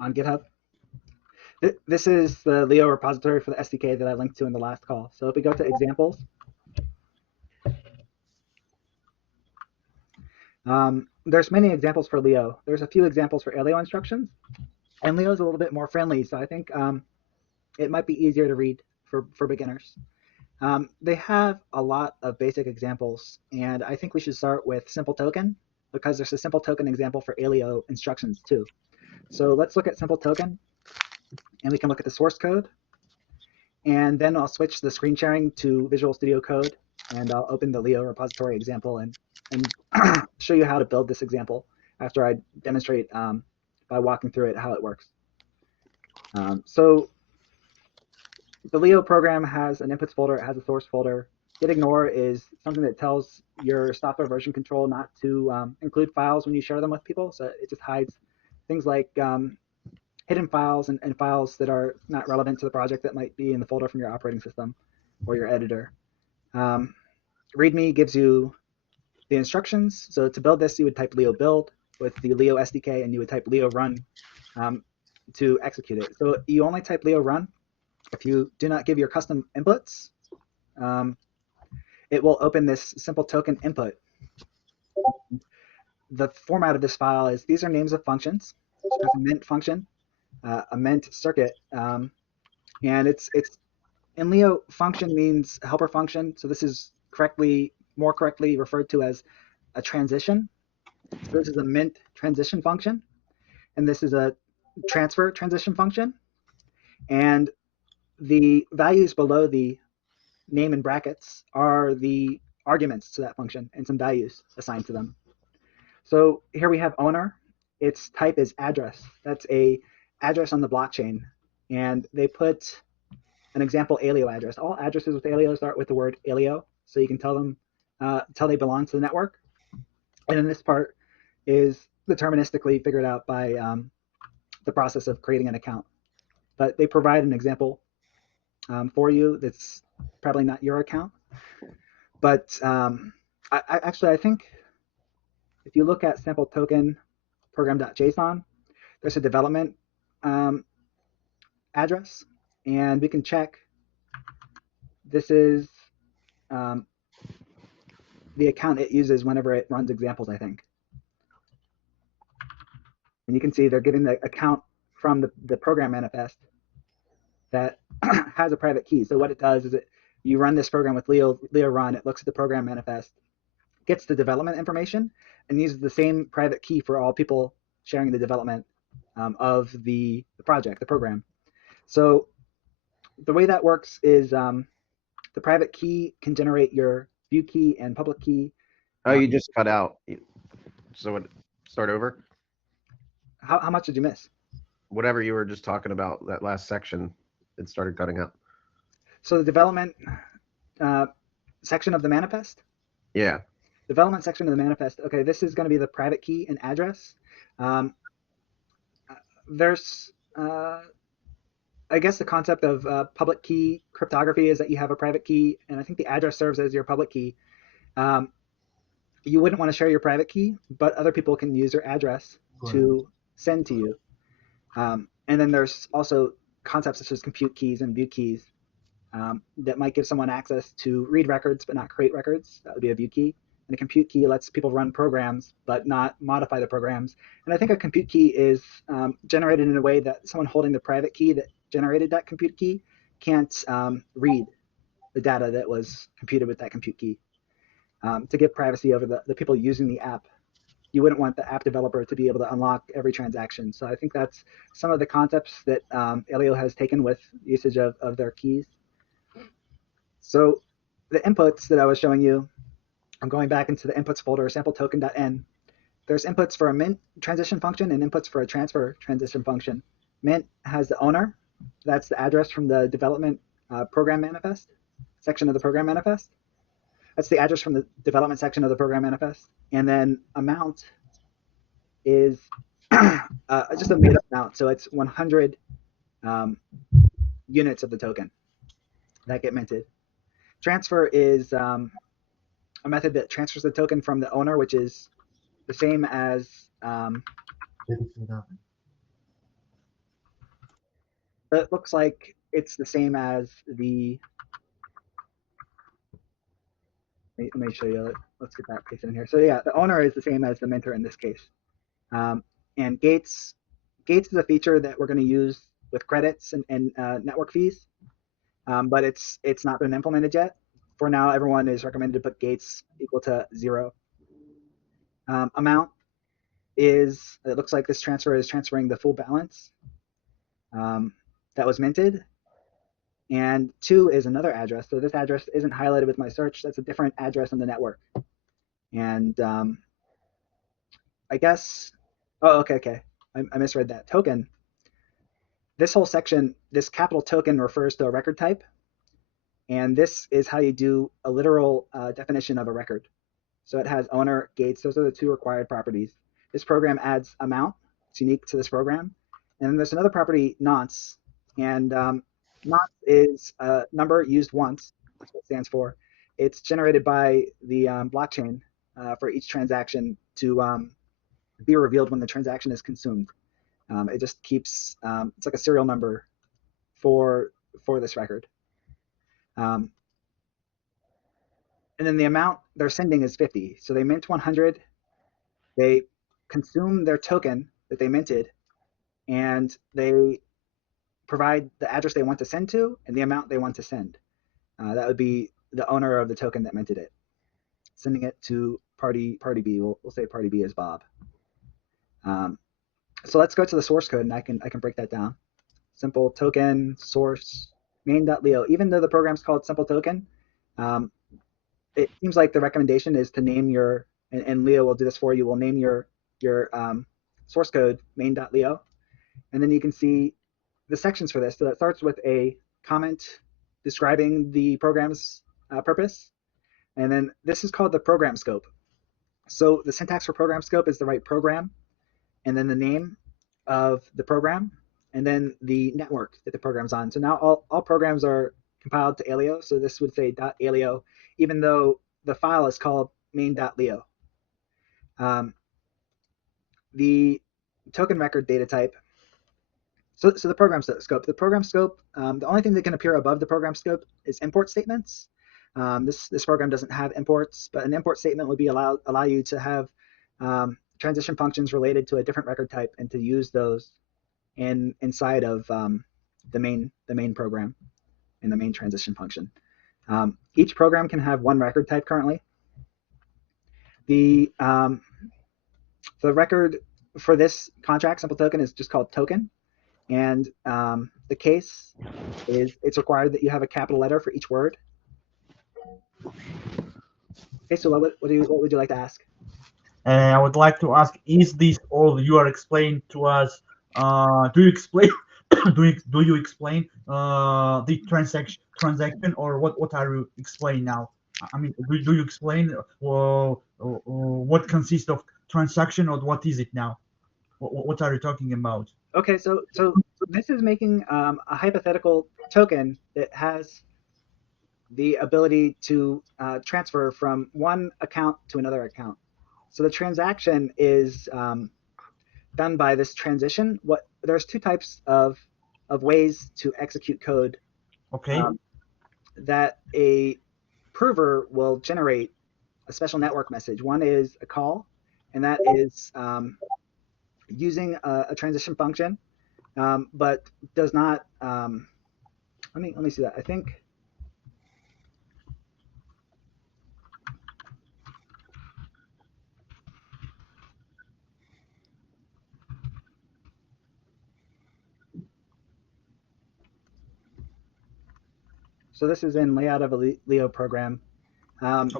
on GitHub. This is the Leo repository for the SDK that I linked to in the last call. So if we go to examples, there's many examples for Leo. There's a few examples for Leo instructions, and Leo is a little bit more friendly, so I think it might be easier to read for beginners. They have a lot of basic examples, and I think we should start with simple token because there's a simple token example for Leo instructions too. So let's look at simple token, and we can look at the source code, and then I'll switch the screen sharing to Visual Studio Code, and I'll open the Leo repository example and show you how to build this example after I demonstrate by walking through it how it works. So the Leo program has an inputs folder, it has a source folder. Git ignore is something that tells your software version control not to include files when you share them with people. So it just hides things like hidden files and files that are not relevant to the project that might be in the folder from your operating system or your editor. README gives you the instructions. So to build this, you would type Leo build with the Leo SDK, and you would type Leo run to execute it. So you only type Leo run if you do not give your custom inputs. It will open this simple token input. The format of this file is these are names of functions. So there's a mint function, a mint circuit, and it's in Leo, function means helper function. So this is more correctly referred to as a transition. So this is a mint transition function, and this is a transfer transition function. And the values below the name in brackets are the arguments to that function and some values assigned to them. So here we have owner. Its type is address. That's a address on the blockchain. And they put an example alio address. All addresses with alio start with the word alio, so you can tell them tell they belong to the network. And then this part is deterministically figured out by the process of creating an account. But they provide an example for you that's probably not your account. But I think if you look at sample token program.json, there's a development address, and we can check. This is the account it uses whenever it runs examples, I think. And you can see they're getting the account from the program manifest that has a private key. So what it does is you run this program with Leo run, it looks at the program manifest, gets the development information, and uses the same private key for all people sharing the development of the project, the program. So the way that works is the private key can generate your view key and public key. Oh, you just cut out. So start over? How much did you miss? Whatever you were just talking about, that last section, it started cutting out. So the development section of the manifest? Yeah. Development section of the manifest. Okay, this is going to be the private key and address. There's, I guess the concept of public key cryptography is that you have a private key, and I think the address serves as your public key. You wouldn't want to share your private key, but other people can use your address to send to you. And then there's also concepts such as compute keys and view keys that might give someone access to read records but not create records. That would be a view key. And a compute key lets people run programs but not modify the programs. And I think a compute key is generated in a way that someone holding the private key that generated that compute key can't read the data that was computed with that compute key. To give privacy over the people using the app, you wouldn't want the app developer to be able to unlock every transaction. So I think that's some of the concepts that Leo has taken with usage of their keys. So the inputs that I was showing you, I'm going back into the inputs folder, sample token.n. There's inputs for a mint transition function and inputs for a transfer transition function. Mint has the owner. That's the address from the development program manifest section of the program manifest. That's the address from the development section of the program manifest. And then amount is just a made up amount. So it's 100 units of the token that get minted. Transfer is a method that transfers the token from the owner, which is the same as it looks like it's the same as the. Let me show you. Let's get that pasted in here. So yeah, the owner is the same as the minter in this case. Um, and Gates is a feature that we're going to use with credits and network fees, but it's not been implemented yet. For now, everyone is recommended to put Gates equal to 0. Amount is, it looks like this transfer is transferring the full balance um, that was minted. And 2 is another address. So this address isn't highlighted with my search. That's a different address on the network. And I guess, oh, okay. I misread that. Token. This whole section, this capital token refers to a record type. And this is how you do a literal definition of a record. So it has owner, Gates. Those are the 2 required properties. This program adds amount. It's unique to this program. And then there's another property, nonce. And nonce is a number used once. That's what it stands for. It's generated by the blockchain for each transaction to be revealed when the transaction is consumed. It just keeps, it's like a serial number for this record. And then the amount they're sending is 50. So they mint 100. They consume their token that they minted, and they provide the address they want to send to and the amount they want to send. That would be the owner of the token that minted it, sending it to party B. We'll say party B is Bob. So let's go to the source code, and I can break that down. Simple token source main.leo. Even though the program's called simple token, it seems like the recommendation is to name your, and Leo will do this for you. We'll name your source code main.leo, and then you can see the sections for this. So it starts with a comment describing the program's purpose, and then this is called the program scope. So the syntax for program scope is the right program, and then the name of the program, and then the network that the program's on. So now all programs are compiled to Aleo. So this would say .aleo, even though the file is called main.leo. The token record data type. So the program scope. The program scope, the only thing that can appear above the program scope is import statements. This program doesn't have imports, but an import statement would be allow you to have transition functions related to a different record type and to use those inside of the main program in the main transition function. Each program can have one record type currently. The record for this contract simple token is just called token, and the case is it's required that you have a capital letter for each word. Okay, so what would you like to ask? I would like to ask: is this all you are explaining to us? Do you explain? do you explain the transaction, or what are you explaining now? I mean, do you explain what consists of transaction, or what is it now? What are you talking about? Okay, so this is making a hypothetical token that has the ability to transfer from one account to another account. So the transaction is done by this transition. There's 2 types of ways to execute code. Okay. That a prover will generate a special network message. One is a call, and that is using a transition function, but does not. Let me see that. I think. So this is in layout of a Leo program. Okay.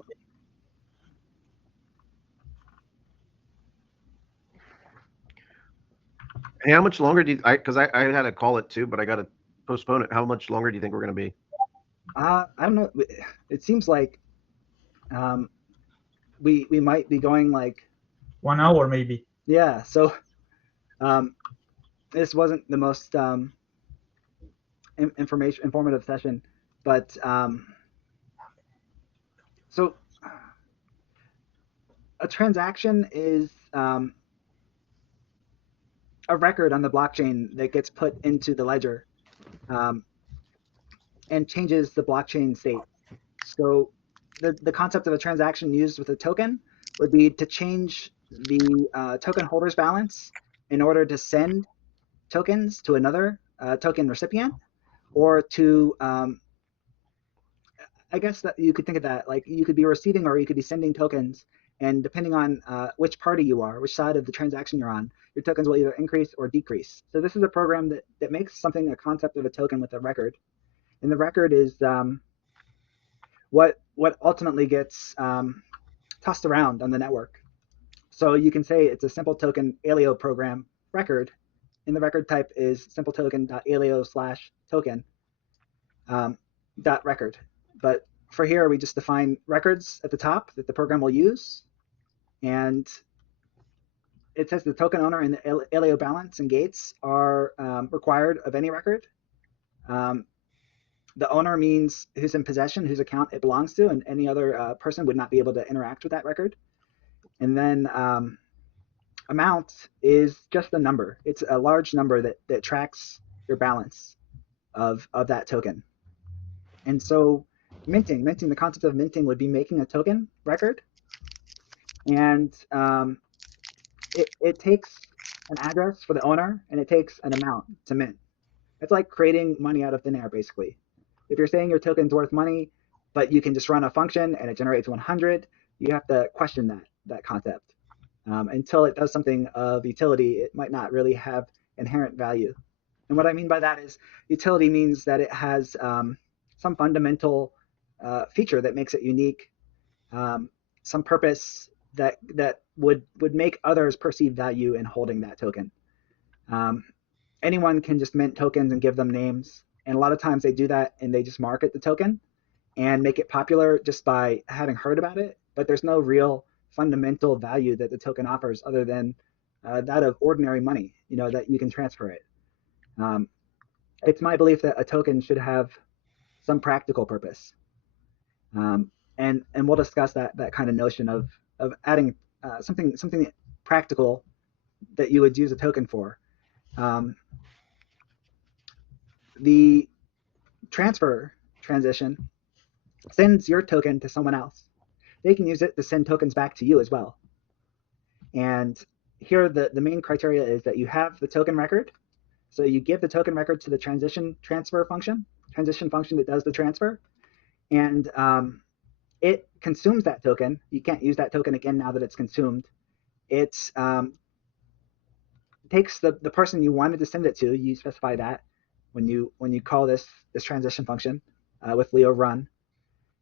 Hey, how much longer do you? Because I had to call it too, but I got to postpone it. How much longer do you think we're going to be? I don't know. It seems like we might be going like 1 hour maybe. Yeah. So this wasn't the most informative session, but so a transaction is a record on the blockchain that gets put into the ledger. and changes the blockchain state. So the concept of a transaction used with a token would be to change the token holder's balance in order to send tokens to another token recipient, or to I guess that you could think of that like you could be receiving or you could be sending tokens, and depending on which party you are, which side of the transaction you're on, your tokens will either increase or decrease. So this is a program that makes something a concept of a token with a record, and the record is what ultimately gets tossed around on the network. So you can say it's a simple token alio program record, and the record type is simple token.alio/token dot record. But for here, we just define records at the top that the program will use, and it says the token owner and the alio balance and gates are required of any record. The owner means who's in possession, whose account it belongs to, and any other person would not be able to interact with that record. And then amount is just a number. It's a large number that tracks your balance of that token. And so minting, the concept of minting would be making a token record, and it takes an address for the owner, and it takes an amount to mint. It's like creating money out of thin air, basically. If you're saying your token's worth money, but you can just run a function and it generates 100, you have to question that concept. Until it does something of utility, it might not really have inherent value. And what I mean by that is utility means that it has some fundamental feature that makes it unique, some purpose that would make others perceive value in holding that token. Anyone can just mint tokens and give them names, and a lot of times they do that and they just market the token and make it popular just by having heard about it, but there's no real fundamental value that the token offers other than that of ordinary money, that you can transfer it. It's my belief that a token should have some practical purpose, and we'll discuss that kind of notion of adding something practical that you would use a token for. The transfer transition sends your token to someone else. They can use it to send tokens back to you as well. And here the main criteria is that you have the token record. So you give the token record to the transition function that does the transfer, and it consumes that token. You can't use that token again now that it's consumed. It takes the person you wanted to send it to. You specify that when you call this transition function with Leo run,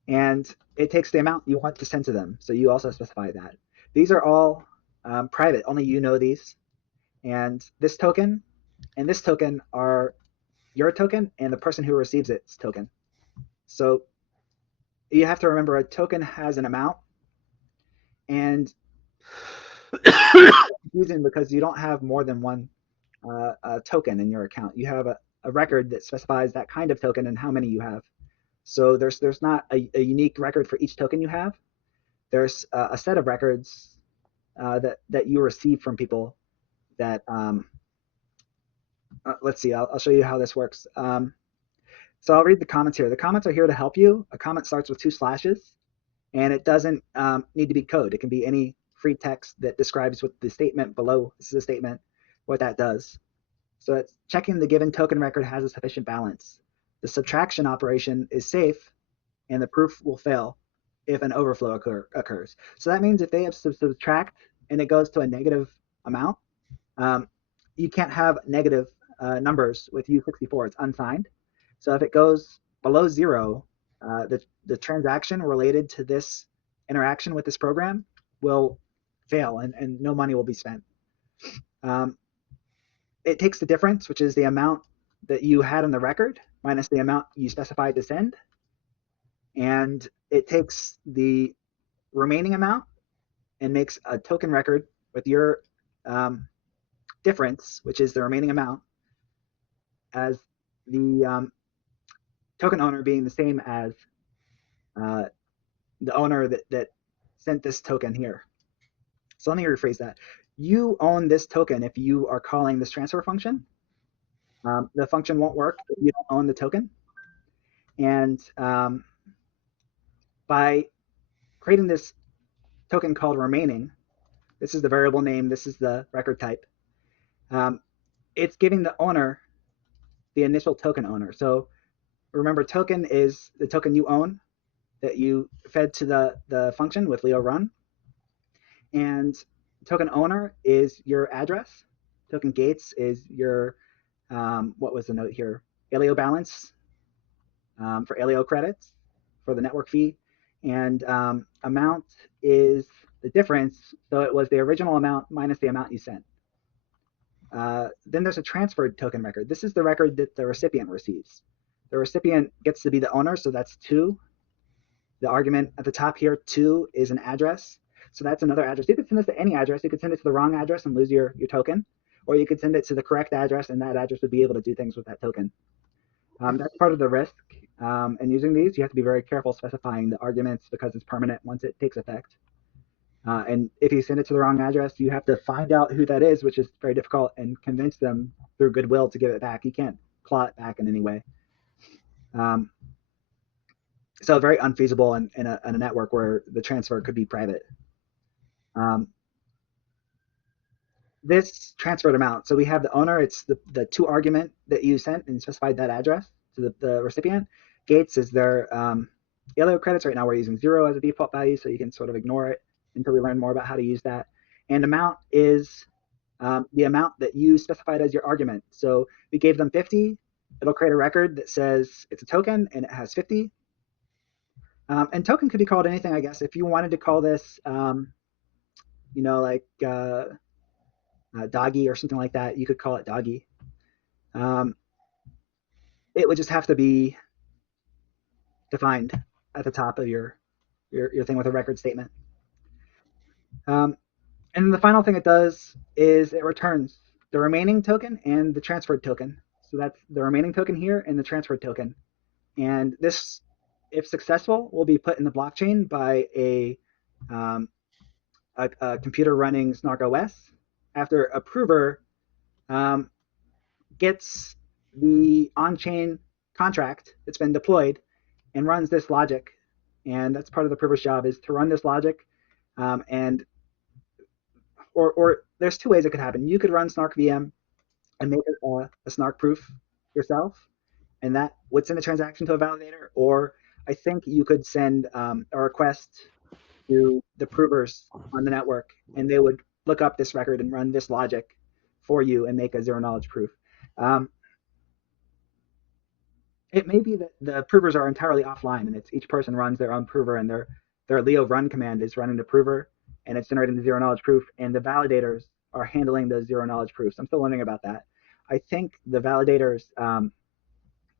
and it takes the amount you want to send to them. So you also specify that. These are all private. Only you know these. And this token and this token are your token and the person who receives its token. So you have to remember a token has an amount, and it's confusing because you don't have more than one token in your account. You have a record that specifies that kind of token and how many you have. So there's not a unique record for each token you have. There's a set of records that you receive from people that let's see, I'll show you how this works. So I'll read the comments here. The comments are here to help you. A comment starts with 2 slashes, and it doesn't need to be code. It can be any free text that describes what the statement below, this is a statement, what that does. So it's checking the given token record has a sufficient balance. The subtraction operation is safe, and the proof will fail if an overflow occurs. So that means if they have subtract and it goes to a negative amount, you can't have negative numbers with U64. It's unsigned. So if it goes below 0, the transaction related to this interaction with this program will fail, and no money will be spent. It takes the difference, which is the amount that you had in the record minus the amount you specified to send, and it takes the remaining amount and makes a token record with your difference, which is the remaining amount, as the token owner being the same as the owner that sent this token here. So let me rephrase that. You own this token if you are calling this transfer function, The function won't work if you don't own the token. And by creating this token called remaining, this is the variable name, this is the record type, it's giving the owner the initial token owner. So remember, token is the token you own that you fed to the function with Leo run. And token owner is your address. Token gates is your, what was the note here? Aleo balance for Aleo credits for the network fee. And amount is the difference. So it was the original amount minus the amount you sent. Then there's a transferred token record. This is the record that the recipient receives. The recipient gets to be the owner, so that's 2. The argument at the top here, 2, is an address. So that's another address. You could send this to any address. You could send it to the wrong address and lose your token, or you could send it to the correct address, and that address would be able to do things with that token. That's part of the risk. And using these, you have to be very careful specifying the arguments because it's permanent once it takes effect. And if you send it to the wrong address, you have to find out who that is, which is very difficult, and convince them through goodwill to give it back. You can't claw it back in any way. So very unfeasible in a network where the transfer could be private. This transferred amount, so we have the owner, it's the 2 argument that you sent and specified that address to the recipient. Gates is their Aleo credits. Right now we're using 0 as a default value, so you can sort of ignore it until we learn more about how to use that. And amount is the amount that you specified as your argument. So we gave them 50. It'll create a record that says it's a token and it has 50. And token could be called anything, I guess. If you wanted to call this, like doggy or something like that, you could call it doggy. It would just have to be defined at the top of your thing with a record statement. And the final thing it does is it returns the remaining token and the transferred token. So that's the remaining token here and the transferred token. And this, if successful, will be put in the blockchain by a computer running Snark OS after a prover gets the on-chain contract that's been deployed and runs this logic. And that's part of the prover's job, is to run this logic. And there's 2 ways it could happen. You could run Snark VM and make a Snark proof yourself, and that would send a transaction to a validator. Or I think you could send a request to the provers on the network, and they would look up this record and run this logic for you and make a zero-knowledge proof. It may be that the provers are entirely offline, and it's each person runs their own prover, and their Leo run command is running the prover, and it's generating the zero-knowledge proof, and the validators are handling those zero-knowledge proofs. I'm still learning about that. I think the validators,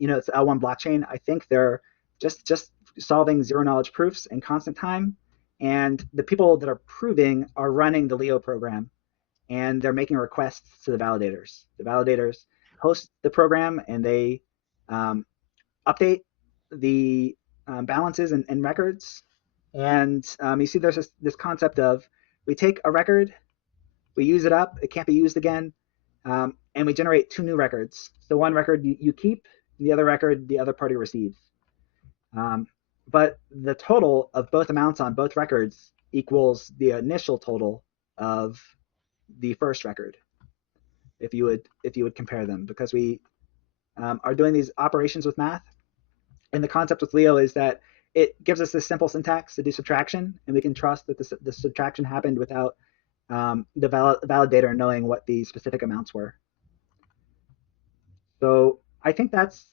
it's L1 blockchain. I think they're just solving zero-knowledge proofs in constant time, and the people that are proving are running the Leo program, and they're making requests to the validators. The validators host the program, and they update the balances and records. And you see there's this concept of, we take a record, we use it up, it can't be used again, and we generate 2 new records. So one record you keep, and the other record the other party receives. But the total of both amounts on both records equals the initial total of the first record, if you would compare them, because we are doing these operations with math. And the concept with Leo is that it gives us this simple syntax to do subtraction, and we can trust that the subtraction happened without the validator knowing what the specific amounts were. So I think that's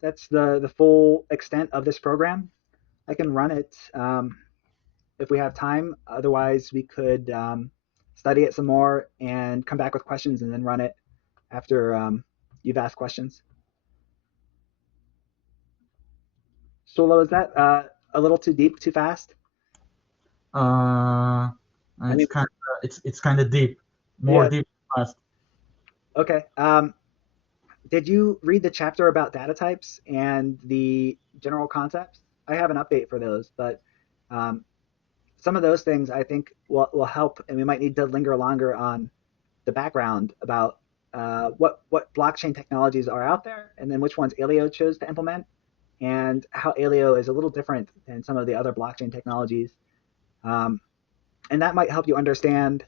the full extent of this program. I can run it if we have time. Otherwise, we could study it some more and come back with questions and then run it after you've asked questions. Solo, is that a little too deep, too fast? It's kind of deep, more deep than fast. Okay. Did you read the chapter about data types and the general concepts? I have an update for those, but some of those things I think will help, and we might need to linger longer on the background about what blockchain technologies are out there, and then which ones Aleo chose to implement, and how Aleo is a little different than some of the other blockchain technologies. And that might help you understand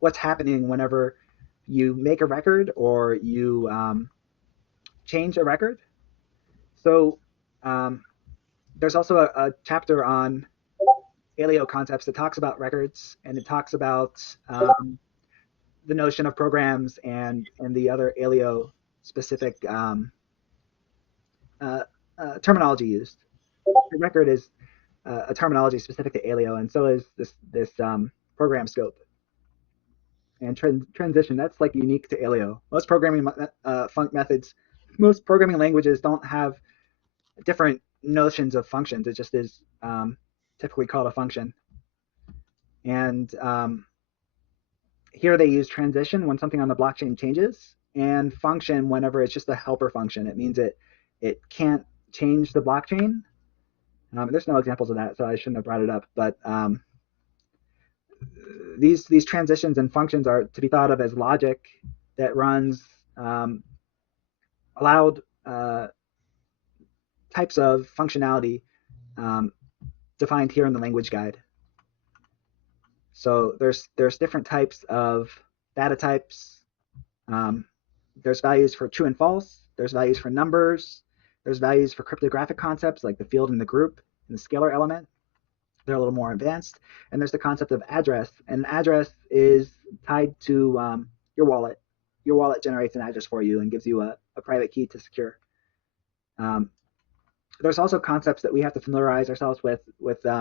what's happening whenever you make a record or you change a record. So there's also a chapter on Aleo concepts that talks about records, and it talks about the notion of programs and the other Aleo specific terminology used. The record is a terminology specific to Aleo, and so is this program scope. And transition, that's like unique to Aleo. Most programming methods, most programming languages don't have different notions of functions. It just is typically called a function. And here they use transition when something on the blockchain changes, and function whenever it's just a helper function. It means it can't change the blockchain. There's no examples of that, so I shouldn't have brought it up. But these transitions and functions are to be thought of as logic that runs allowed types of functionality defined here in the language guide. So there's different types of data types. There's values for true and false. There's values for numbers. There's values for cryptographic concepts like the field and the group and the scalar element. They're a little more advanced. And there's the concept of address. And address is tied to your wallet. Your wallet generates an address for you and gives you a private key to secure. There's also concepts that we have to familiarize ourselves with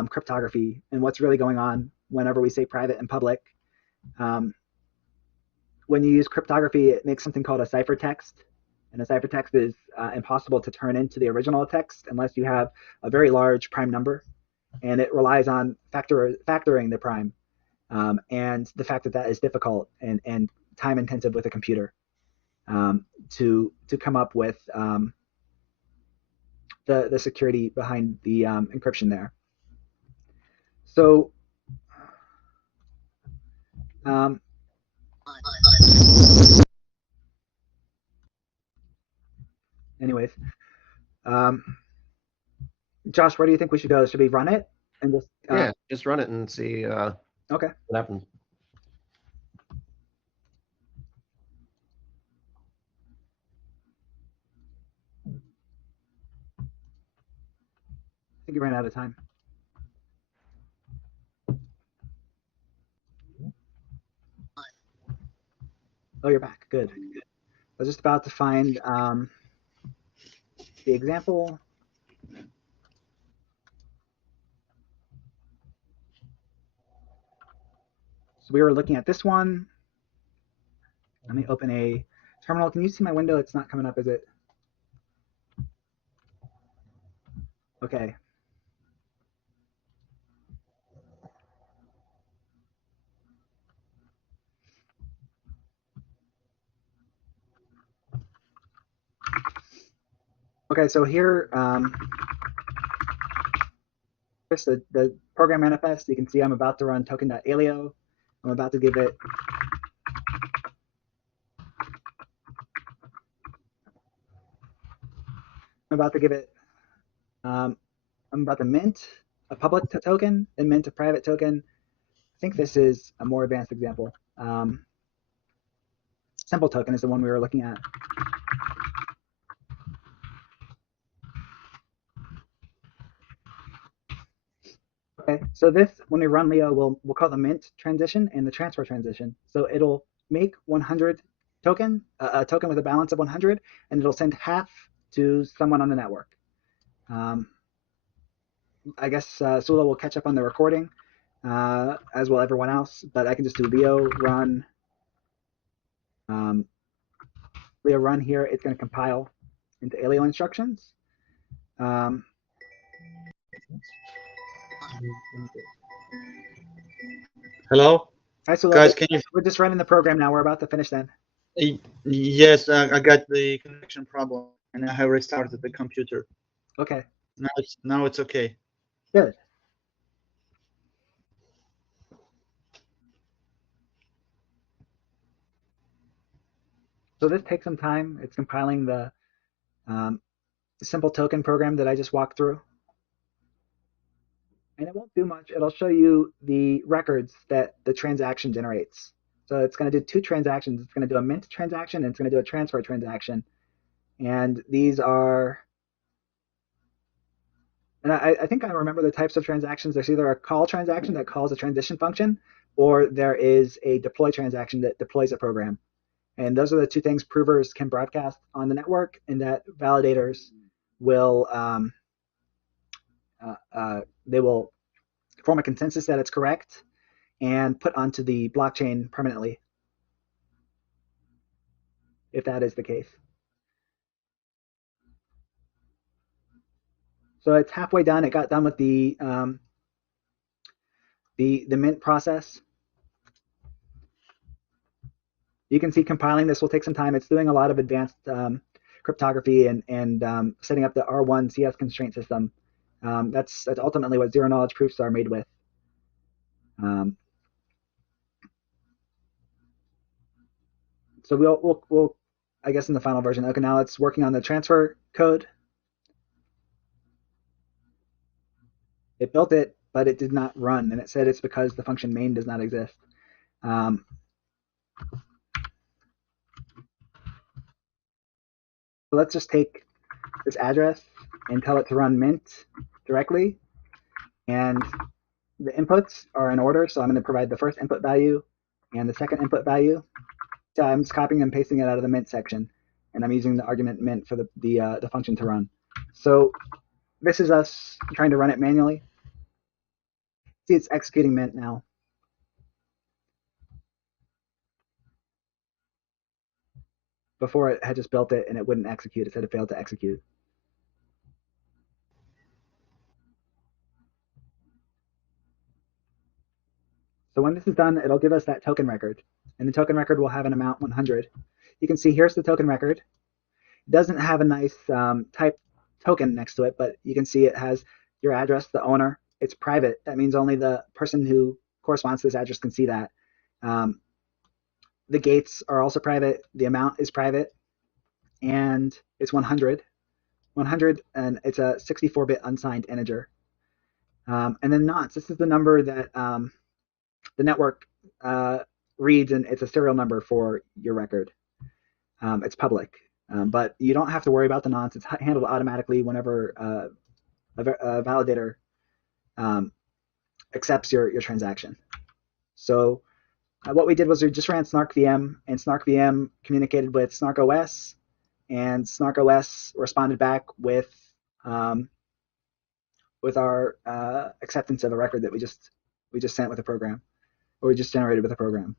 cryptography and what's really going on whenever we say private and public. When you use cryptography, it makes something called a ciphertext. And a ciphertext is impossible to turn into the original text unless you have a very large prime number. And it relies on factoring the prime. And the fact that is difficult and time intensive with a computer to come up with the security behind the encryption there. So anyways, Josh, where do you think we should go? Should we run it and just yeah, just run it and see okay what happens. I think you ran out of time. Oh, you're back. Good. I was just about to find the example. So we were looking at this one. Let me open a terminal. Can you see my window? It's not coming up, is it? Okay. Okay, so here, here's the program manifest. You can see I'm about to run token.aleo. I'm about to give it I'm about to mint a public token and mint a private token. I think this is a more advanced example. Simple token is the one we were looking at. Okay, so this, when we run Leo, we'll call the mint transition and the transfer transition. So it'll make 100 token, a token with a balance of 100, and it'll send half to someone on the network. I guess Sula will catch up on the recording, as will everyone else, but I can just do Leo run. Leo run here, it's going to compile into Aleo instructions. Hello, Hi, Sula. guys. Can you? We're just running the program now. We're about to finish then. Yes, I got the connection problem, and I have restarted the computer. Okay. Now it's okay. Good. So this takes some time. It's compiling the simple token program that I just walked through. And it won't do much. It'll show you the records that the transaction generates. So it's going to do two transactions. It's going to do a mint transaction and it's going to do a transfer transaction. And these are, and I think I remember the types of transactions. There's either a call transaction that calls a transition function, or there is a deploy transaction that deploys a program. And those are the two things provers can broadcast on the network, and that validators will they will form a consensus that it's correct and put onto the blockchain permanently, if that is the case. So it's halfway done. It got done with the mint process. You can see compiling this will take some time. It's doing a lot of advanced cryptography and setting up the R1 CS constraint system. That's ultimately what zero knowledge proofs are made with. So we'll I guess in the final version. Okay, now it's working on the transfer code. It built it, but it did not run, and it said it's because the function main does not exist. So let's just take this address and tell it to run mint directly. And the inputs are in order, so I'm going to provide the first input value and the second input value. So I'm just copying and pasting it out of the mint section, and I'm using the argument mint for the function to run. So this is us trying to run it manually. See, it's executing mint now. Before it had just built it and it wouldn't execute. It said it failed to execute. So when this is done, it'll give us that token record, and the token record will have an amount 100. You can see here's the token record. It doesn't have a nice type token next to it, but you can see it has your address, the owner. It's private. That means only the person who corresponds to this address can see that. The gates are also private. The amount is private, and it's 100. 100, and it's a 64-bit unsigned integer. And then nonce. This is the number that the network reads, and it's a serial number for your record. It's public, but you don't have to worry about the nonce. It's handled automatically whenever a validator accepts your transaction. So what we did was we just ran snark-vm, and snark-vm communicated with snark-os, and snark-os responded back with our acceptance of a record that we just sent with a program, or we just generated with a program.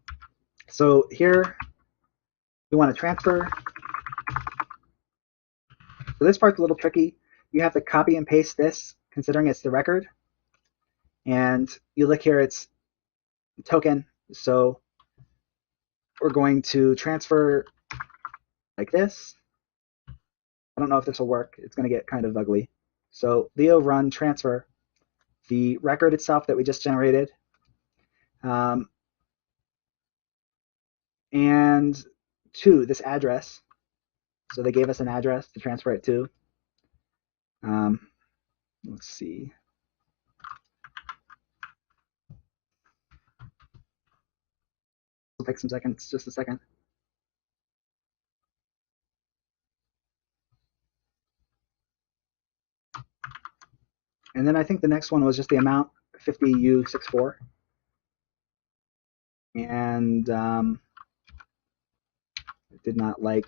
So here we want to transfer. So this part's a little tricky. You have to copy and paste this, considering it's the record. And you look here, it's token. So we're going to transfer like this. I don't know if this will work. It's going to get kind of ugly. So Leo run transfer the record itself that we just generated, and to this address. So they gave us an address to transfer it to. Let's see. It'll take some seconds, just a second. And then I think the next one was just the amount, 50U64. And it did not like.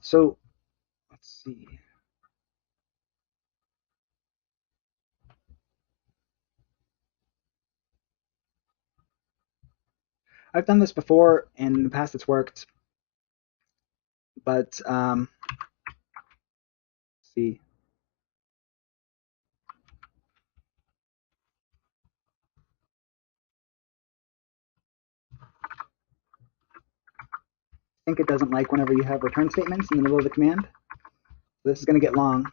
So let's see. I've done this before, and in the past it's worked. But let's see. think it doesn't like whenever you have return statements in the middle of the command. So this is going to get long.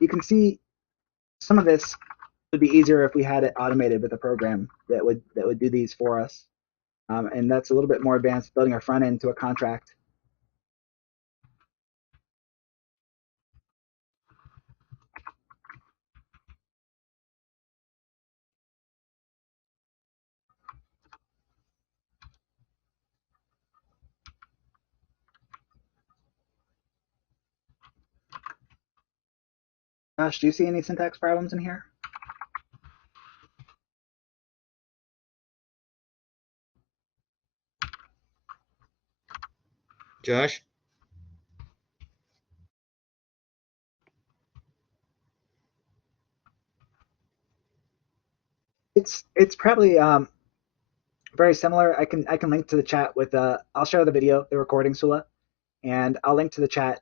You can see some of this would be easier if we had it automated with a program that would do these for us. And that's a little bit more advanced, building our front end to a contract. Josh, do you see any syntax problems in here? Josh? It's probably very similar. I can link to the chat with I'll share the video, the recording, Sula, and I'll link to the chat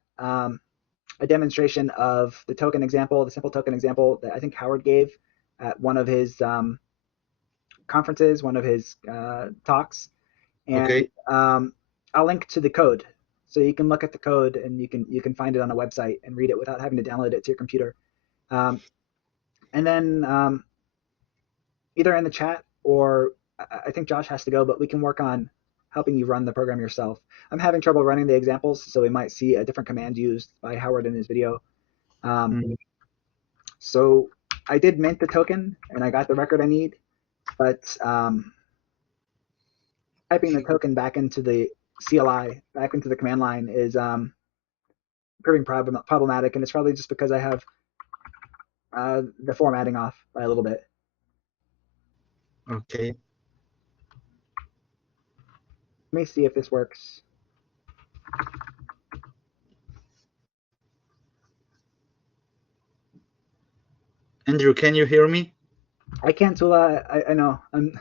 a demonstration of the token example, the simple token example that I think Howard gave at one of his conferences, one of his talks, and Okay. I'll link to the code, so you can look at the code and you can find it on a website and read it without having to download it to your computer. And then either in the chat or I think Josh has to go, but we can work on helping you run the program yourself. I'm having trouble running the examples, so we might see a different command used by Howard in his video. So I did mint the token and I got the record I need, but typing the token back into the CLI, back into the command line is proving problematic, and it's probably just because I have the formatting off by a little bit. Okay. Let me see if this works. Andrew, can you hear me? I can't, Tula. I know. I'm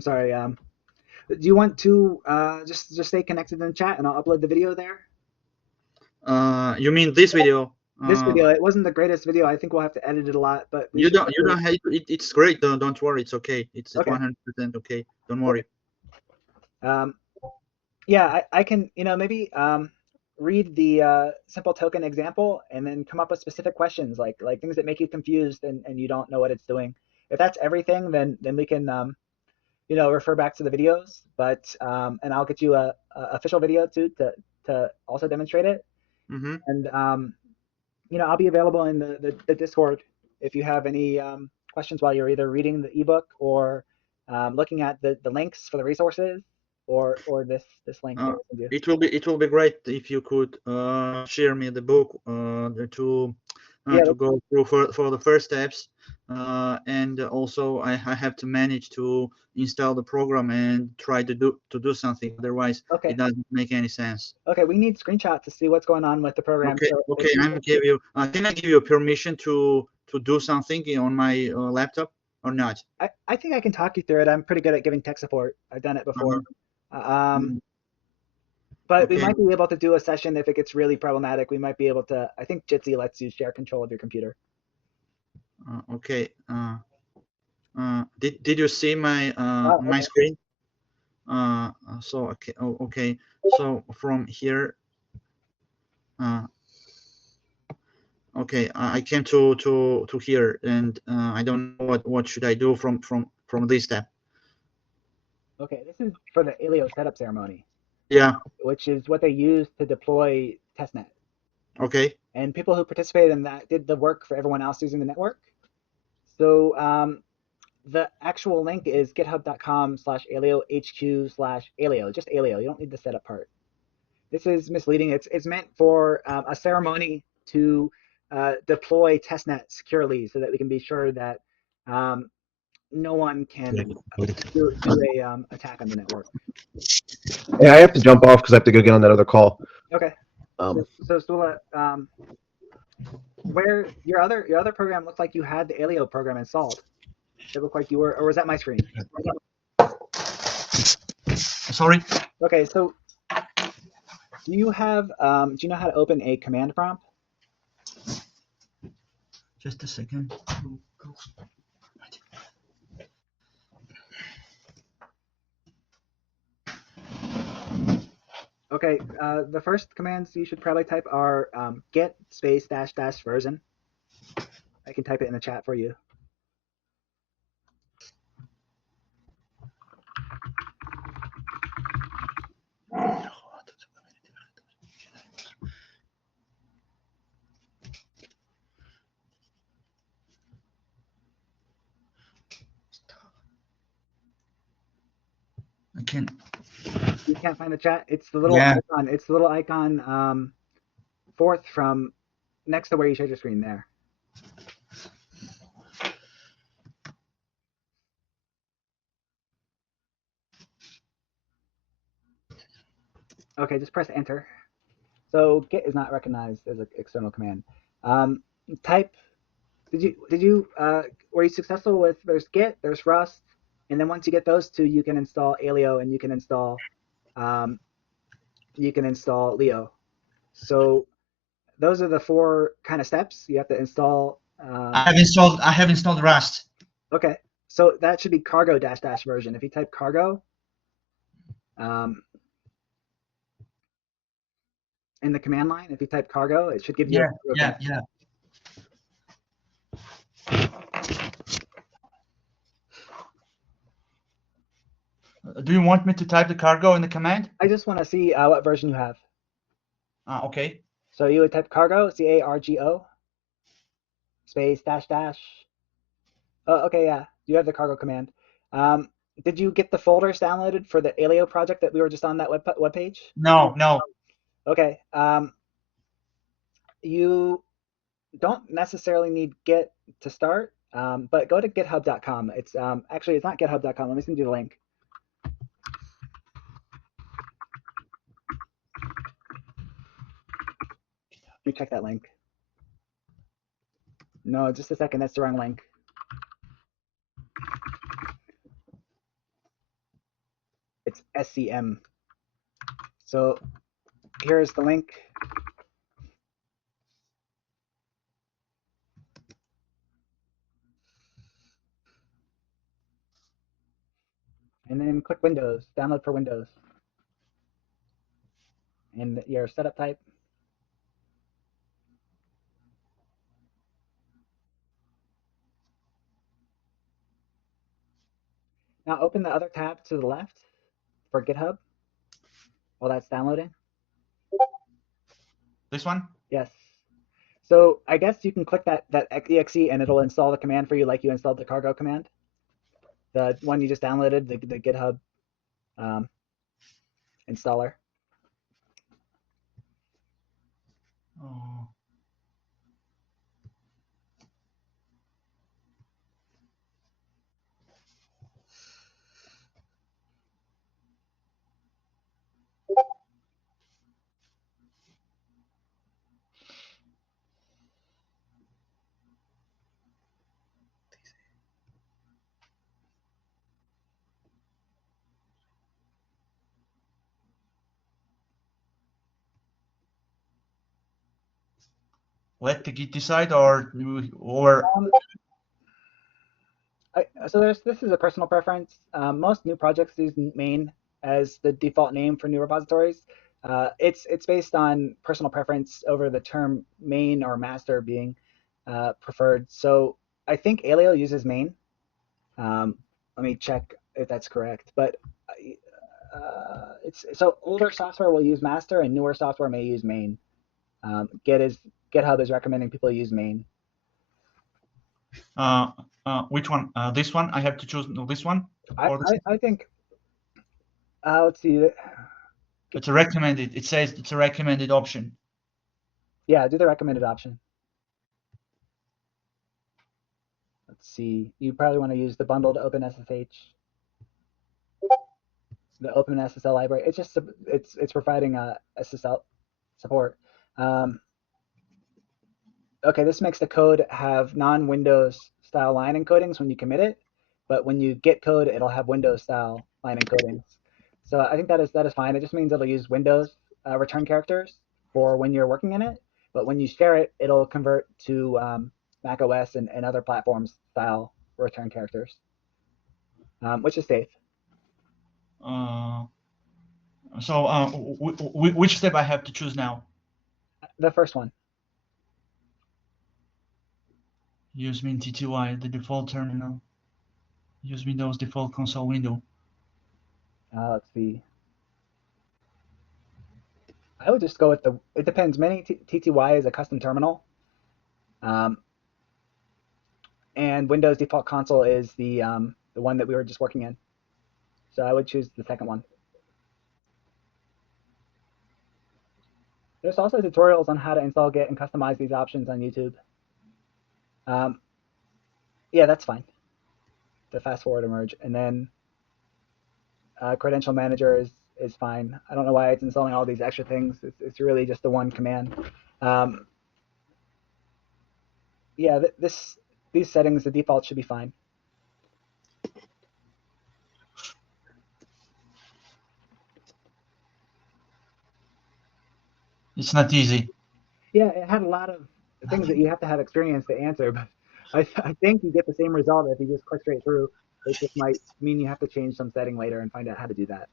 sorry. Do you want to just stay connected in the chat and I'll upload the video there? You mean this video? This video, it wasn't the greatest video. I think we'll have to edit it a lot, but you don't have it. It's great. Don't worry. It's okay. It's 100% okay. Don't worry. Yeah, I can, maybe read the simple token example and then come up with specific questions like things that make you confused and you don't know what it's doing. If that's everything, then we can refer back to the videos. But and I'll get you a official video too to also demonstrate it. And I'll be available in the Discord if you have any questions while you're either reading the ebook or looking at the links for the resources. Or this link. It will be great if you could share me the book to go through for the first steps, and also I have to manage to install the program and try to do something. Otherwise, it doesn't make any sense. Okay, we need screenshots to see what's going on with the program. Okay. Can I give you permission to do something on my laptop or not? I think I can talk you through it. I'm pretty good at giving tech support. I've done it before. But we might be able to do a session if it gets really problematic. We might be able to. I think Jitsi lets you share control of your computer. Okay. Did you see my my screen? So okay. Okay. So from here. Okay. I came to here, and I don't know what should I do from this step. Okay, this is for the Aleo setup ceremony. Yeah. Which is what they use to deploy testnet. Okay. And people who participated in that did the work for everyone else using the network. So the actual link is github.com/aleohq/aleo, just aleo. You don't need the setup part. This is misleading. It's meant for a ceremony to deploy testnet securely so that we can be sure that no one can do a attack on the network. Yeah, I have to jump off because I have to go get on that other call. Okay. So Stula, where your other program looked like you had the Aleo program installed. It looked like you were, or was that my screen? Sorry. Okay, so do you have do you know how to open a command prompt? Just a second. Okay, the first commands you should probably type are git space dash dash version. I can type it in the chat for you. I can't. You can't find the chat. It's the little Yeah. icon. It's the little icon fourth from next to where you share your screen there. Okay, just press enter. So git is not recognized as an external command. Type. Did you were you successful with? There's git, there's rust, and then once you get those two, you can install Aleo and you can install Leo. So those are the four kind of steps you have to install. I have installed Rust. Okay, so that should be cargo dash dash version. If you type cargo in the command line, if you type cargo, it should give you Yeah. Do you want me to type the cargo in the command? I just want to see what version you have. Okay. So you would type cargo, CARGO, space dash dash. Oh, okay, yeah, you have the cargo command. Did you get the folders downloaded for the Aleo project that we were just on that web page? No. Okay. You don't necessarily need Git to start, but go to github.com. It's actually it's not github.com. Let me send you the link. Let me check that link. No, just a second. That's the wrong link. It's SCM. So here's the link. And then click Windows, download for Windows. And your setup type. Now open the other tab to the left for GitHub while that's downloading. This one? Yes. So I guess you can click that exe and it'll install the command for you like you installed the cargo command. The one you just downloaded, the GitHub installer. Oh. Let the Git decide, or So this is a personal preference. Most new projects use main as the default name for new repositories. It's based on personal preference over the term main or master being preferred. So I think Aleo uses main. Let me check if that's correct. But so older software will use master and newer software may use main. GitHub is recommending people use main. which one? This one? I have to choose this one? I think, let's see. It's a recommended. It says it's a recommended option. Yeah, do the recommended option. Let's see. You probably want to use the bundled OpenSSH, the OpenSSL library. It's just it's providing SSL support. Okay, this makes the code have non-Windows style line encodings when you commit it, but when you get code, it'll have Windows style line encodings. So I think that is fine. It just means it'll use Windows return characters for when you're working in it, but when you share it, it'll convert to Mac OS and other platforms style return characters, which is safe. So which step I have to choose now? The first one. Use MinTTY, the default terminal. Use Windows default console window. Let's see. I would just go with the. It depends. Many TTY is a custom terminal, and Windows default console is the one that we were just working in. So I would choose the second one. There's also tutorials on how to install Git and customize these options on YouTube. Yeah, that's fine. The fast forward or merge, and then credential manager is fine. I don't know why it's installing all these extra things. It's really just the one command. Yeah, these settings, the default should be fine. It's not easy. Yeah, it had a lot of things that you have to have experience to answer, but I think you get the same result if you just click straight through. It just might mean you have to change some setting later and find out how to do that.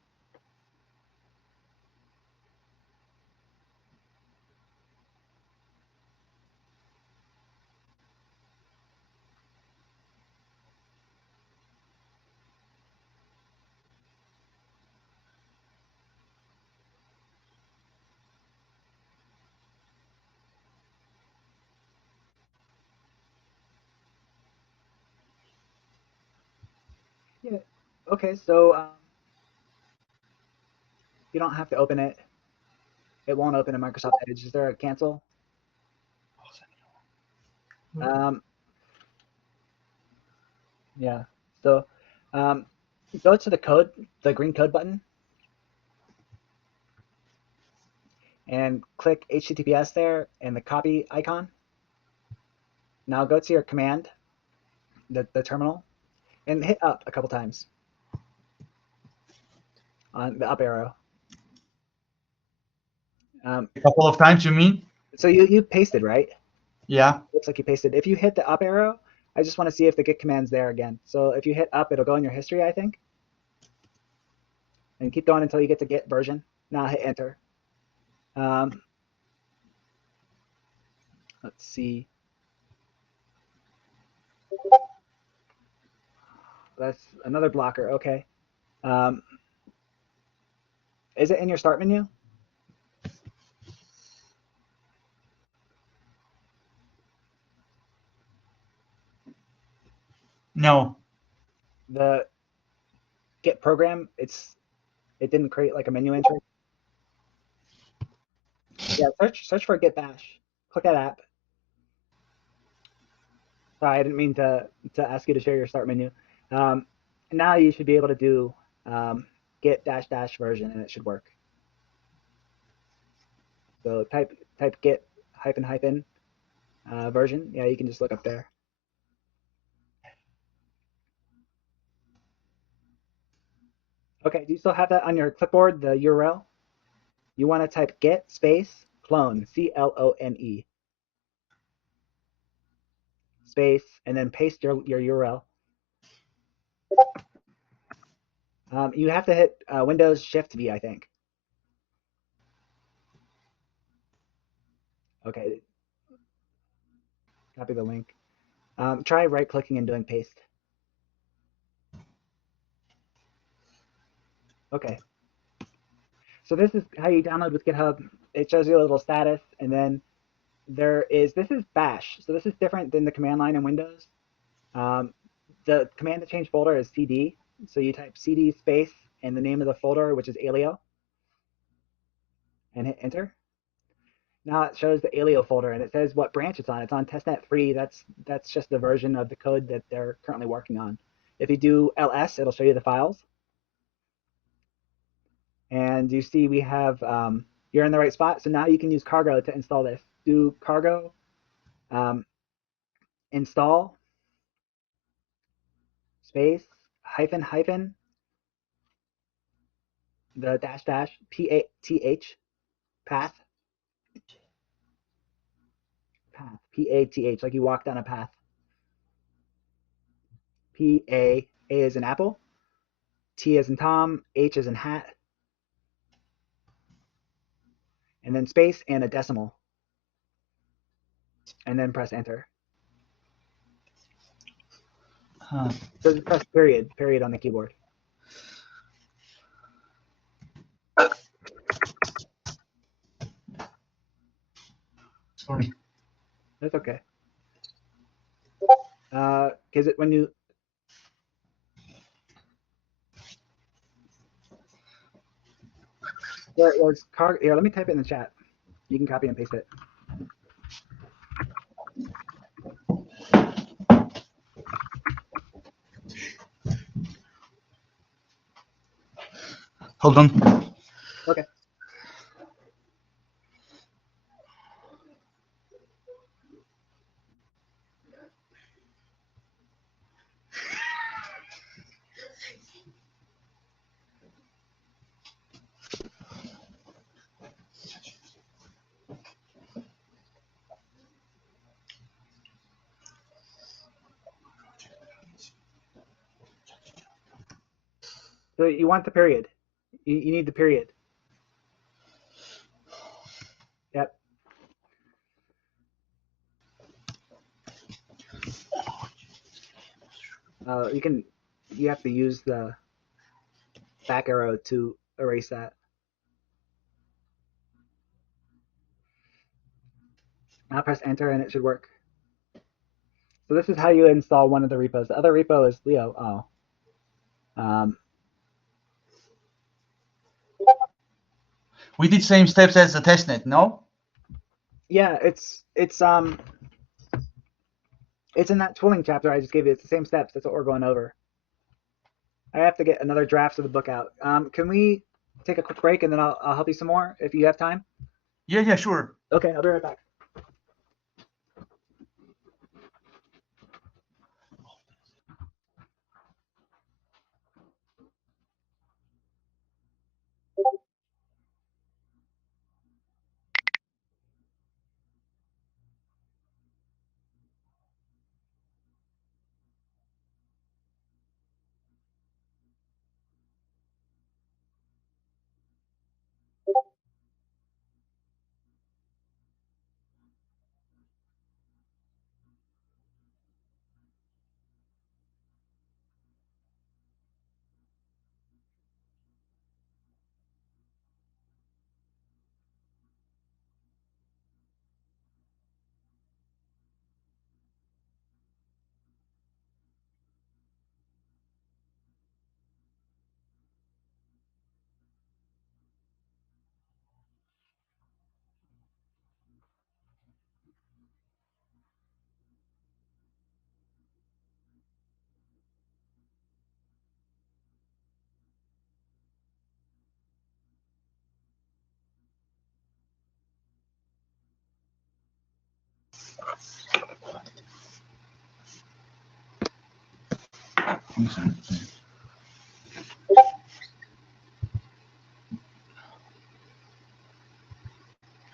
Yeah. Okay, so you don't have to open it. It won't open in Microsoft Edge. Is there a cancel? Yeah. So go to the code, the green code button, and click HTTPS there and the copy icon. Now go to your command, the terminal, and hit up a couple times on the up arrow. A couple of times, you mean? So you pasted, right? Yeah. Looks like you pasted. If you hit the up arrow, I just want to see if the git command's there again. So if you hit up, it'll go in your history, I think. And keep going until you get to git version. Now hit enter. Let's see. That's another blocker. Okay. Is it in your start menu? No. The git program, it didn't create like a menu entry. Yeah, search for git bash. Click that app. Sorry, I didn't mean to ask you to share your start menu. Now you should be able to do git dash dash version, and it should work. So type git hyphen hyphen version. Yeah, you can just look up there. Okay, do you still have that on your clipboard, the URL? You want to type git space clone, CLONE, space, and then paste your URL. You have to hit Windows Shift V, I think. Okay, copy the link. Try right-clicking and doing paste. Okay. So this is how you download with GitHub. It shows you a little status, and then this is bash. So this is different than the command line in Windows. The command to change folder is cd. So you type cd space and the name of the folder, which is Aleo, and hit enter. Now it shows the Aleo folder, and it says what branch it's on. It's on testnet 3. That's just the version of the code that they're currently working on. If you do ls, it'll show you the files. And you see we have, you're in the right spot. So now you can use cargo to install this. Do cargo install space hyphen hyphen the dash dash path path like you walk down a path. A is in apple, T as in Tom, H as in hat, and then space and a decimal, and then press enter. Huh. So just press period on the keyboard. Sorry. That's okay. Because when you there it was here, let me type it in the chat. You can copy and paste it. Hold on. Okay. So you want the period. You need the period. Yep. You have to use the back arrow to erase that. Now press enter and it should work. So this is how you install one of the repos. The other repo is Leo. We did same steps as the testnet, no? Yeah, it's in that tooling chapter I just gave you. It's the same steps. That's what we're going over. I have to get another draft of the book out. Can we take a quick break and then I'll help you some more if you have time? Yeah, sure. Okay, I'll be right back.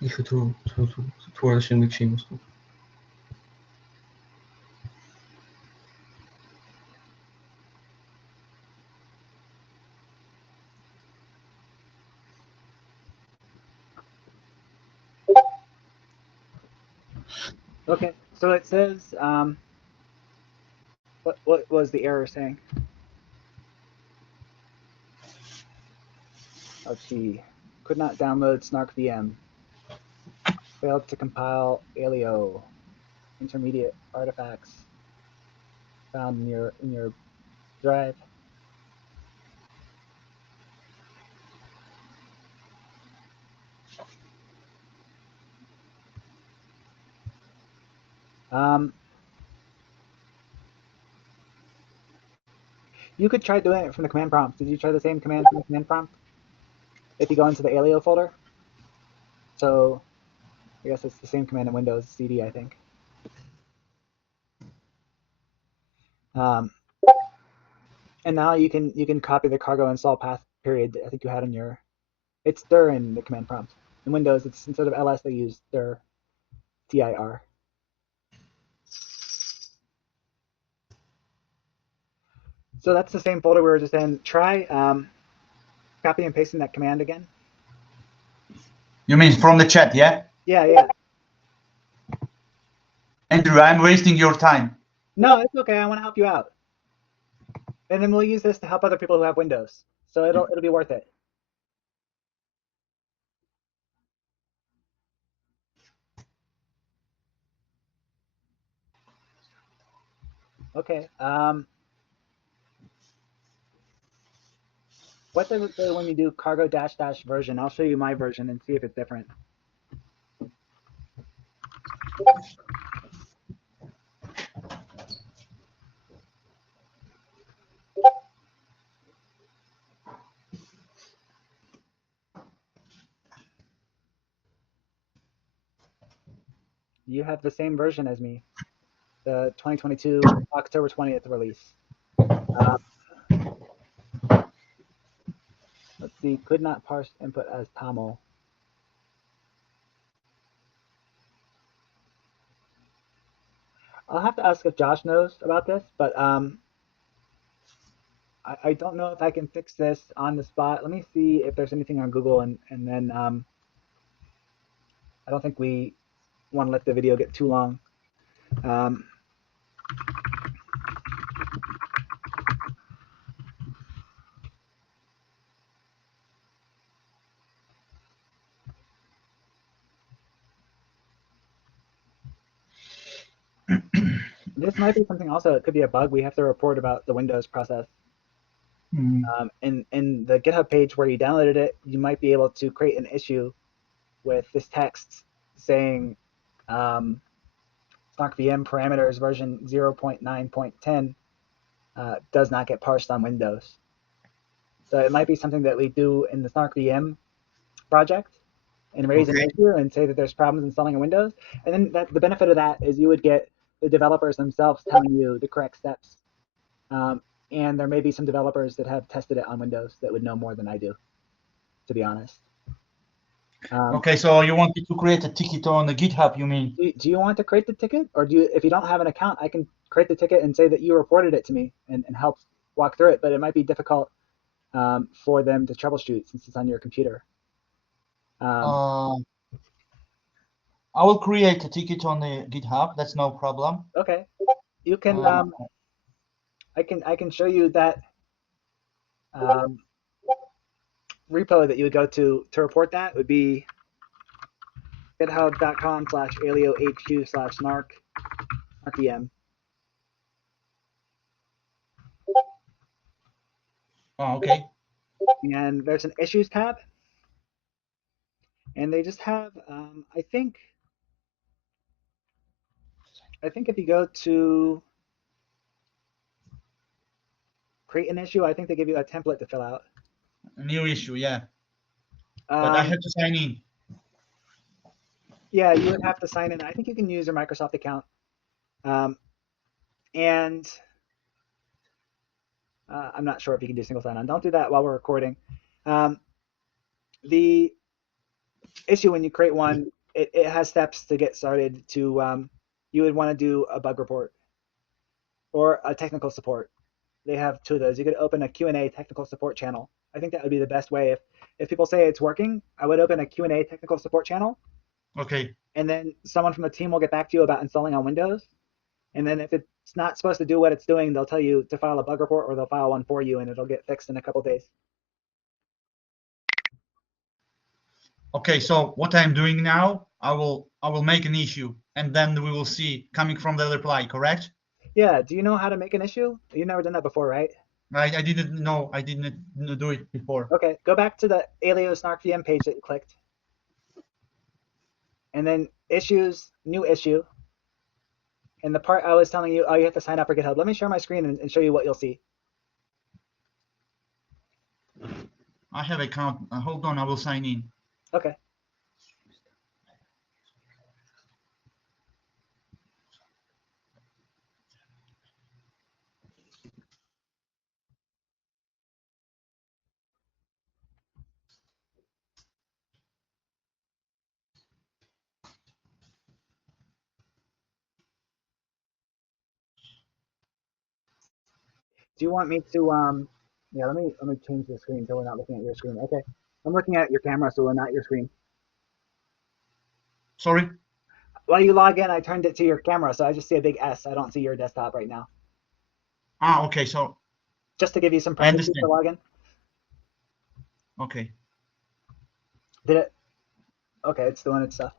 Їх твориш чимось. Okay, so it says, what was the error saying? Oh, gee, could not download Snark VM. Failed to compile Alio. Intermediate artifacts found in your drive. You could try doing it from the command prompt. Did you try the same command from the command prompt? If you go into the Alio folder. So I guess it's the same command in Windows, cd, I think. And now you can copy the cargo install path period that I think you had in your. It's dir in the command prompt. In Windows, it's instead of ls they use dir, dir. So that's the same folder we were just in. Try copy and pasting that command again. You mean from the chat, yeah? Yeah. Andrew, I'm wasting your time. No, it's okay. I want to help you out. And then we'll use this to help other people who have Windows. So it'll be worth it. Okay. What does it say when you do cargo dash dash version? I'll show you my version and see if it's different. You have the same version as me, the 2022 October 20th release. Let's see, could not parse input as Tamil. I'll have to ask if Josh knows about this, but I don't know if I can fix this on the spot. Let me see if there's anything on Google, and then I don't think we want to let the video get too long. This might be something also. It could be a bug. We have to report about the Windows process. In the GitHub page where you downloaded it, you might be able to create an issue with this text saying Snark VM parameters version 0.9.10 does not get parsed on Windows. So it might be something that we do in the Snark VM project and raise an issue and say that there's problems installing in Windows. And then the benefit of that is you would get the developers themselves telling you the correct steps. And there may be some developers that have tested it on Windows that would know more than I do, to be honest. Okay, so you want me to create a ticket on the GitHub, you mean? Do you want to create the ticket? Or if you don't have an account, I can create the ticket and say that you reported it to me and help walk through it, but it might be difficult for them to troubleshoot since it's on your computer. I will create a ticket on the GitHub. That's no problem. Okay, you can. I can show you that repo that you would go to report that. It would be github.com/aliohq/snark.vm. Oh, okay. And there's an issues tab, and they just have I think if you go to create an issue, I think they give you a template to fill out. A new issue, yeah. But I have to sign in. Yeah, you would have to sign in. I think you can use your Microsoft account. And I'm not sure if you can do single sign-on. Don't do that while we're recording. The issue when you create one, it has steps to get started. You would want to do a bug report or a technical support. They have two of those. You could open a Q&A technical support channel. I think that would be the best way. If people say it's working, I would open a Q&A technical support channel. Okay. And then someone from the team will get back to you about installing on Windows. And then if it's not supposed to do what it's doing, they'll tell you to file a bug report, or they'll file one for you, and it'll get fixed in a couple days. Okay, so what I'm doing now, I will make an issue, and then we will see coming from the reply, correct? Yeah. Do you know how to make an issue? You've never done that before, right? I didn't know. I didn't do it before. Okay. Go back to the Alio Snark VM page that you clicked, and then issues, new issue. And the part I was telling you, oh, you have to sign up for GitHub. Let me share my screen and show you what you'll see. I have account. Hold on, I will sign in. Okay. Do you want me to yeah, let me change the screen so we're not looking at your screen. Okay. I'm looking at your camera, so we're not your screen. Sorry. While you log in, I turned it to your camera, so I just see a big S. I don't see your desktop right now. Ah, okay. So Just to give you some I privacy understand. for login. Okay. Did it? Okay, it's doing its stuff.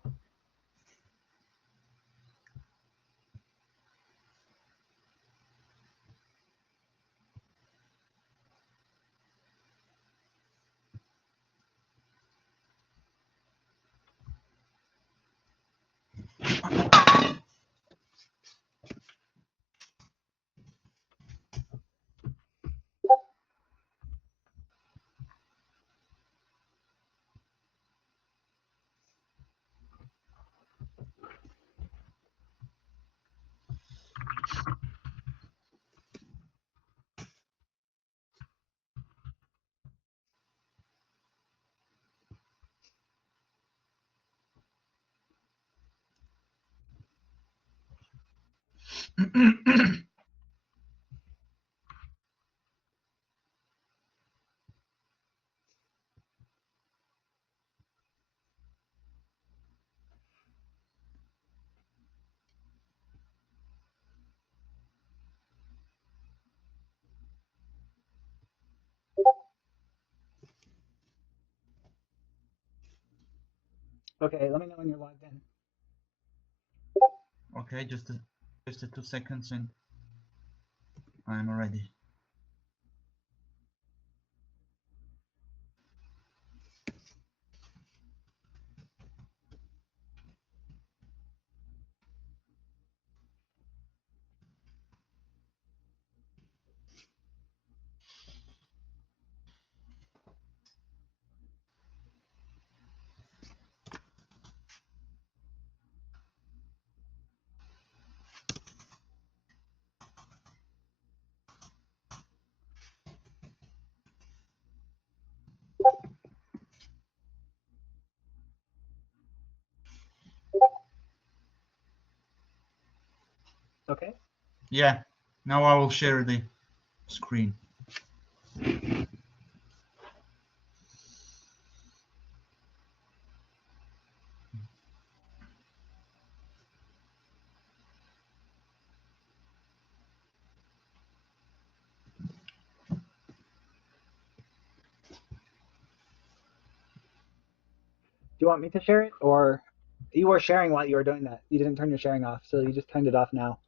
Okay, let me know when you're logged in. Okay, just a 2 seconds and I'm ready. Okay. Yeah. Now I will share the screen. Do you want me to share it, or you were sharing while you were doing that? You didn't turn your sharing off, so you just turned it off now.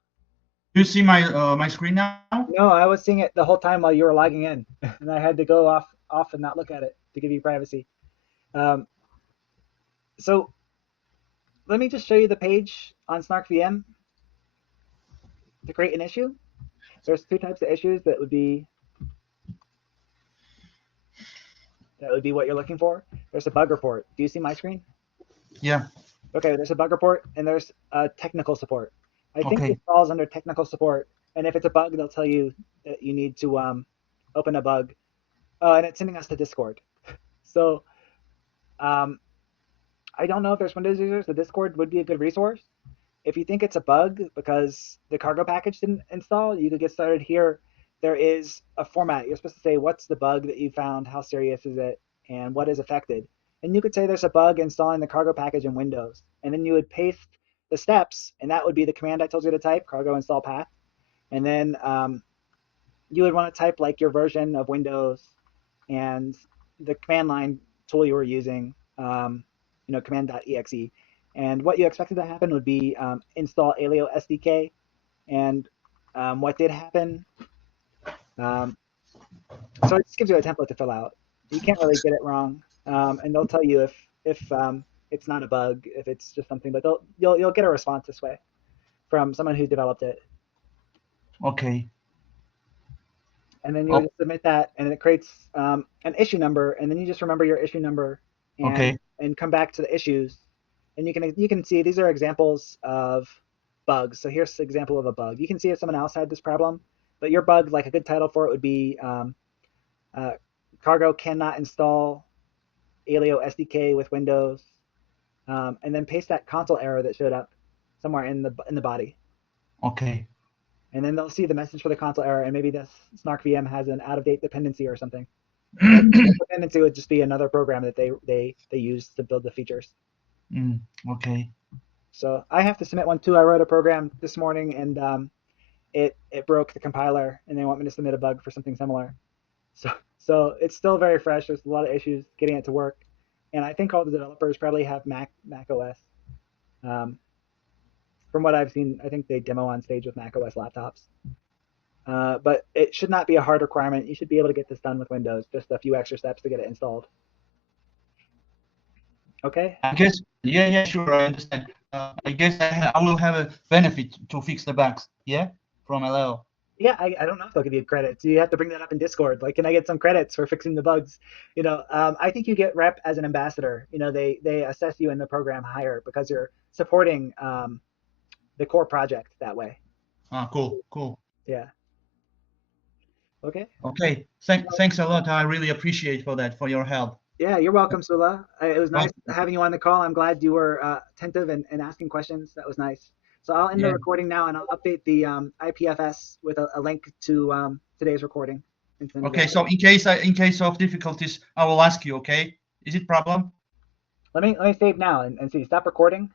Do you see my screen now? No, I was seeing it the whole time while you were logging in, and I had to go off and not look at it to give you privacy. Um, so let me just show you the page on Snark VM to create an issue. There's two types of issues that would be what you're looking for. There's a bug report. Do you see my screen? Yeah. Okay, there's a bug report and there's a technical support. I think Okay. this falls under technical support, and if it's a bug, they'll tell you that you need to open a bug. And it's sending us to Discord. So um, I don't know if there's Windows users. The Discord would be a good resource. If you think it's a bug because the cargo package didn't install, you could get started here. There is a format. You're supposed to say what's the bug that you found, how serious is it, and what is affected. And you could say there's a bug installing the cargo package in Windows. And then you would paste the steps, and that would be the command I told you to type, cargo install path. And then you would want to type like your version of Windows and the command line tool you were using, command.exe. And what you expected to happen would be install Aleo SDK. And what did happen, so it just gives you a template to fill out. You can't really get it wrong. And they'll tell you if it's not a bug, if it's just something, but you'll get a response this way from someone who developed it. Okay. And then you'll just submit that, and it creates an issue number, and then you just remember your issue number and come back to the issues, and you can see these are examples of bugs. So here's an example of a bug. You can see if someone else had this problem, but your bug, like a good title for it would be cargo cannot install Aleo SDK with Windows, and then paste that console error that showed up somewhere in the body. Okay. And then they'll see the message for the console error, and maybe this Snark VM has an out-of-date dependency or something. The dependency would just be another program that they use to build the features. Okay. So I have to submit one too. I wrote a program this morning and it broke the compiler, and they want me to submit a bug for something similar. So it's still very fresh. There's a lot of issues getting it to work, and I think all the developers probably have Mac OS. From what I've seen, I think they demo on stage with Mac OS laptops. But it should not be a hard requirement. You should be able to get this done with Windows. Just a few extra steps to get it installed. Okay. I guess, yeah, sure, I understand. I guess I will have a benefit to fix the bugs, yeah, from Leo. Yeah, I don't know if they'll give you credits. You have to bring that up in Discord. Like, can I get some credits for fixing the bugs? I think you get rep as an ambassador. They assess you in the program higher because you're supporting the core project that way. Ah, cool. Yeah. Okay. Okay, thanks a lot. I really appreciate for your help. Yeah, you're welcome, Sula. It was nice having you on the call. I'm glad you were attentive and asking questions. That was nice. So I'll end the recording now, and I'll update the IPFS with a link to today's recording. Okay, so in case of difficulties, I will ask you. Okay, is it problem? Let me save now and see. Stop recording.